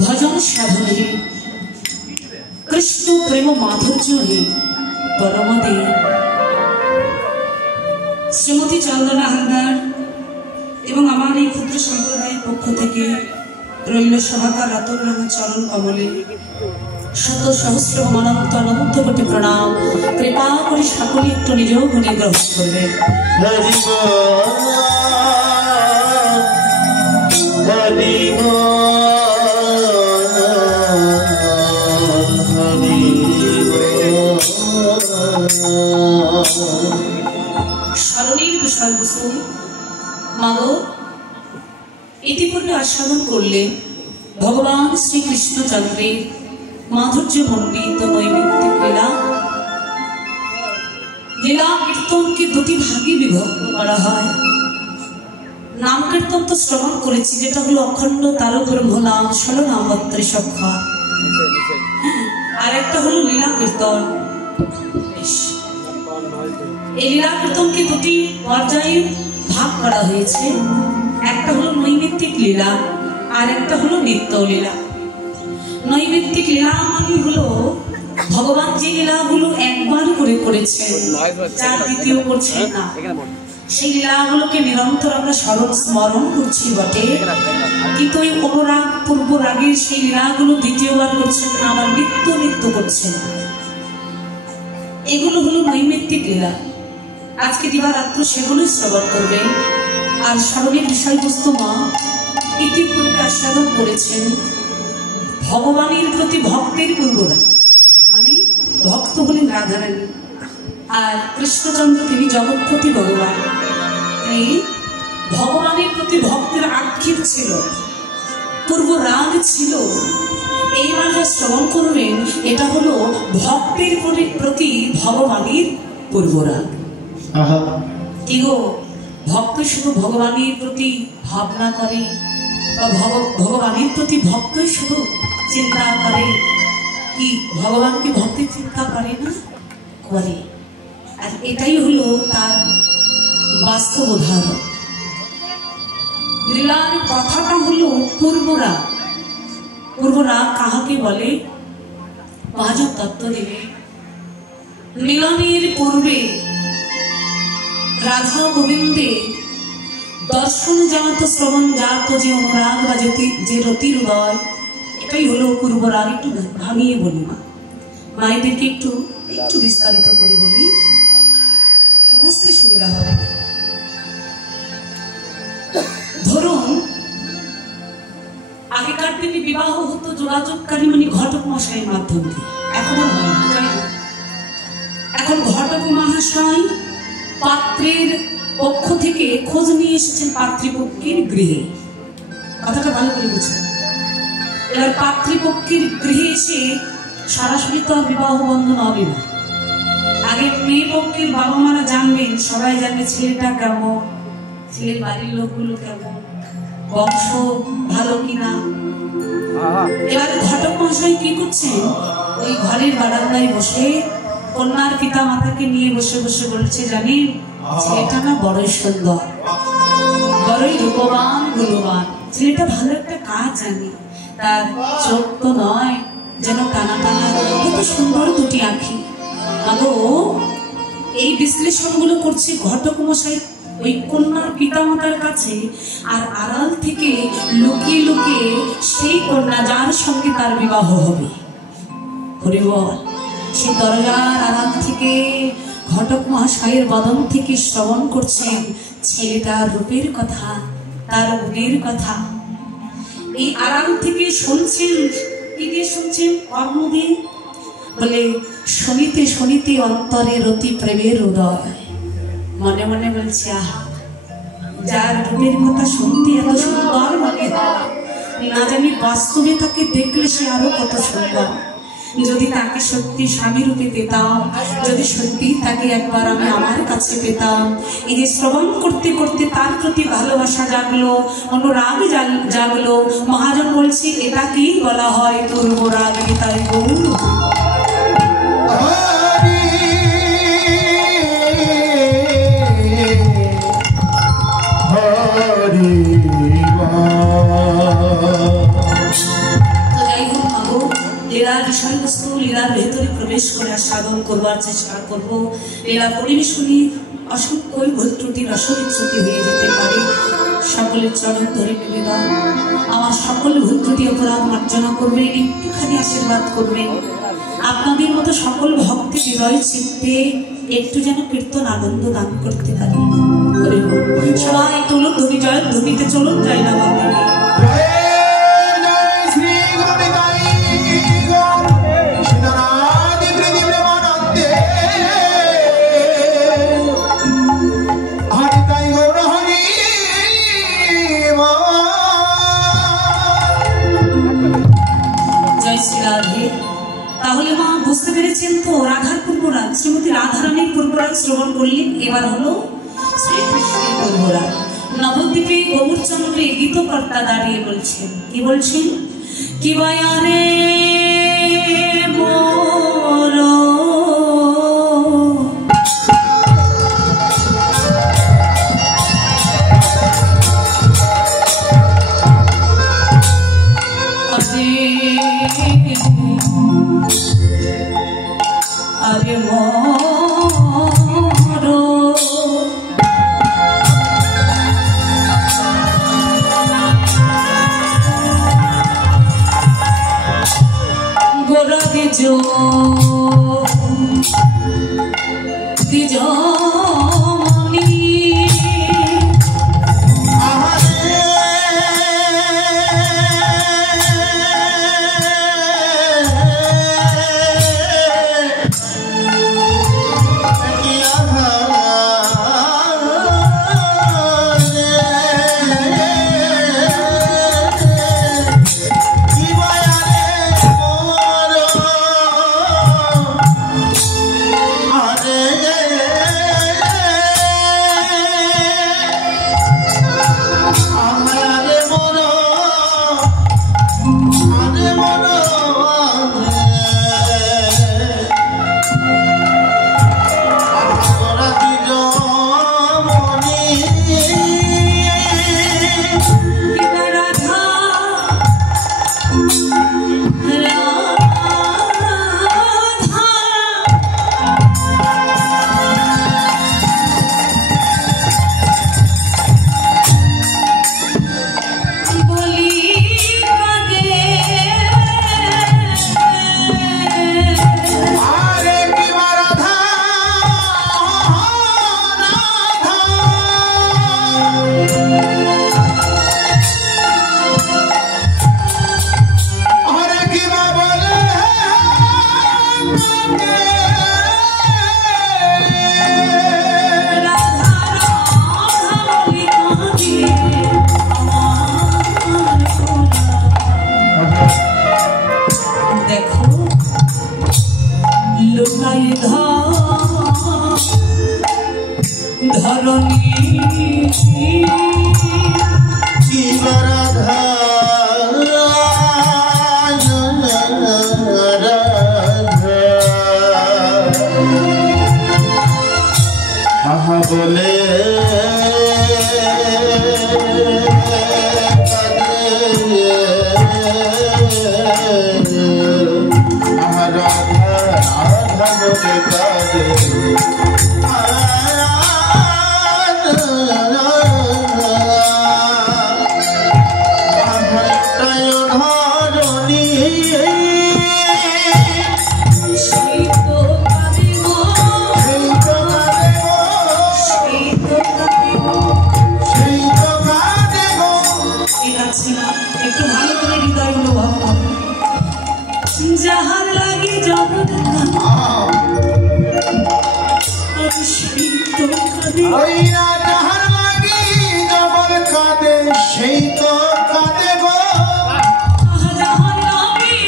भजन साधन हे कृष्ण प्रेम माधुर्य हे परमदे श्रीमती चंदना हालदार एवं आमार এই ক্ষুদ্র সম্প্রদায়ের পক্ষ থেকে রইল সভাকার রাতুল রঙের চরণ কমলে শত সহস্র অনন্ত অনন্ত কোটি প্রণাম। কৃপা করে সকলে একটু নিজ গুণে গ্রহণ করবেন। স্মরণের বিষয়বস্তু মাগো ইতিপূর্বে আস্বাদন করলেন ভগবান শ্রীকৃষ্ণচন্দ্রের माधुर्य मंडित नैमित्तिक लीला लीला कीर्तन के दुटी भागे विभक्त करा है। नाम कीर्तन तो श्रवण करेছি যেটা হলো অখণ্ড তারক ব্রহ্মনাম 16 নাম 32 অক্ষর আর একটা হলো লীলা কীর্তন। এই লীলা কীর্তনকে দুটি পর্যায়ে ভাগ করা হয়েছে, একটা হলো নৈমিত্তিক লীলা আর একটা হলো নিত্য লীলা। নৈমিত্তিক লীলা মানে হলো ভগবান যে লীলাগুলো একবার করে করেছেন যা দ্বিতীয় করছেন না, সেই লীলাগুলোকে নিরন্তর আমরা স্মরণ করছি বটে, কিন্তু ওই অনুরাগ পূর্ব রাগের সেই লীলাগুলো দ্বিতীয়বার করছেন না, আবার নিত্য নিত্য করছেন। এগুলো হলো নৈমিত্তিক লীলা। আজকে দিবারাত্র সেগুলো শ্রবণ করবে। আর স্মরণের বিষয়বস্তু মা ইতিপূর্বে আস্বাদন করেছেন ভগবানের প্রতি ভক্তের পূর্বরা, মানে ভক্ত হলেন রাধারানী আর কৃষ্ণচন্দ্র তিনি জগৎপতি ভগবান। এই ভগবানের প্রতি ভক্তের আক্ষেপ ছিল, পূর্ব রাগ ছিল। এইবার যা শ্রবণ করবেন এটা হলো ভক্তের প্রতি ভগবানের পূর্ব রাগ। কি গো, ভক্ত শুধু ভগবানের প্রতি ভাবনা করে বা ভগবানের প্রতি ভক্তই শুধু চিন্তা করে কি ভগবানকে ভক্তি চিন্তা করে না? করে। আর এটাই হলো তার বাস্তব উদাহরণ। লীলার কথাটা হলো পূর্বরা। পূর্বরা কাহাকে বলে? মহাজন তত্ত্ব দেবে মিলনের পূর্বে রাধা গোবিন্দে দর্শন জাত শ্রবণ জাত যে অনুরাগ বা যে রতির উদয়, এটাই হলো পূর্ব রাগ। একটু ভাঙিয়ে বলি মা, মায়েদেরকে একটু একটু বিস্তারিত করে বলি, বুঝতে সুবিধা হবে। ধরুন আগেকার দিনে বিবাহ হতো যোগাযোগকারী মানে ঘটক মশাইয়ের মাধ্যমে, এখনো হয় না। এখন ঘটক মহাশয় পাত্রের পক্ষ থেকে খোঁজ নিয়ে এসেছেন পাত্রীপক্ষের গৃহে। কথাটা ভালো করে বুঝলেন। এবার পাত্রীপক্ষের গৃহে এসে সরাসরি তো বিবাহ বন্ধন হবে না। আগে মেয়ে পক্ষের বাবা মারা জানবেন, সবাই জানবে ছেলেটা কেমন, ছেলের বাড়ির লোকগুলো কেমন, বংশ ভালো কিনা। এবার ঘটক মহাশয় কি করছেন, ওই ঘরের বারান্দায় বসে কন্যার পিতা মাতাকে নিয়ে বসে বসে বলছে, জানেন ছেলেটা না বড়ই সুন্দর, বড়ই রূপবান গুণবান, ছেলেটা ভালো একটা কাজ জানে, তার চোখ তো নয় যেন টানা টানা, কত সুন্দর দুটি আঁখি। আগো এই বিশ্লেষণ গুলো করছে ঘটক মশাই ওই কন্যার পিতা মাতার কাছে, আর আড়াল থেকে লুকিয়ে লুকিয়ে সেই কন্যা যার সঙ্গে তার বিবাহ হবে, হরি বল, সে দরজার আড়াল থেকে ঘটক মহাশয়ের বদন থেকে শ্রবণ করছেন ছেলেটার রূপের কথা, তার গুণের কথা। এই আড়াল থেকে শুনছেন, কি দিয়ে শুনছেন? কর্ণ দিয়ে। বলে শুনিতে শুনিতে অন্তরে রতি প্রেমের উদয়, মনে মনে বলছে আহা, যার রূপের কথা শুনতে এত সুন্দর মনে হয়, না জানি বাস্তবে তাকে দেখলে সে আরো কত সুন্দর। যদি তাকে সত্যি স্বামী রূপে পেতাম, যদি সত্যি তাকে একবার আমি আমার কাছে পেতাম। এই যে শ্রবণ করতে করতে তার প্রতি ভালোবাসা জাগলো, অনুরাগ জাগলো। মহাজন বলছে এটাকেই বলা হয় পূর্ব রাগ। তাই গৌর লীলার বিষয়বস্তু লীলার ভেতরে প্রবেশ করে সাধন করবার চেষ্টা করব। লীলা পরিবেশনী অসংখ্য ভুল ত্রুটি রসবিচ্যুতি হয়ে যেতে পারে। সকলের চরণ ধরে নিবেদন, আমার সকল ভুল ত্রুটি অপরাধ মার্জনা করবেন, একটুখানি আশীর্বাদ করবেন। আপনাদের মতো সকল ভক্তি হৃদয় চিত্তে একটু যেন কীর্তন আনন্দ দান করতে পারি। সবাই তুলুন ধ্বনি, জয় ধ্বনিতে চলুন, জয় না বাবা। তাহলে মা বুঝতে পেরেছেন তো, রাধার পূর্বরাগ শ্রীমতী রাধারানীর পূর্বরাগ শ্রবণ করলেন। এবার হলো শ্রীকৃষ্ণের পূর্বরাগ। নবদ্বীপে গৌরচন্দ্রে গীতকর্তা দাঁড়িয়ে বলছেন, কি বলছেন? কি বায়ারে মোর আরে মোর গোরা দিজ দিজমণি ধরণী কি রাধা আহা বলে আহা রাধা রাধা বলে কাঁদে একটু ভালো করে হৃদয় অনুভব করো। যাহার লাগি জগৎ যাহার লাগি জগৎ কাঁদে সেই তো কাঁদে গো, যাহার লাগি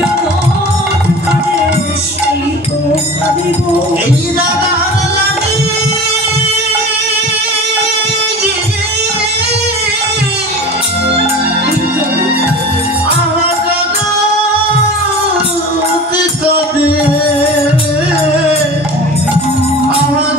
জগৎ কাঁদে সেই তো কাঁদে গো। এই রাধার লাগি আমার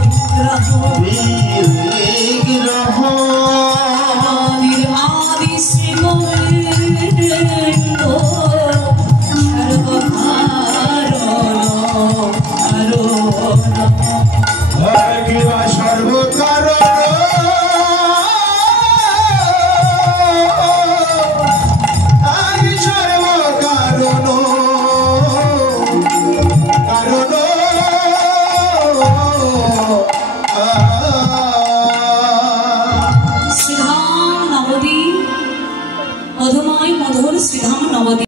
বিগ্রহ বীর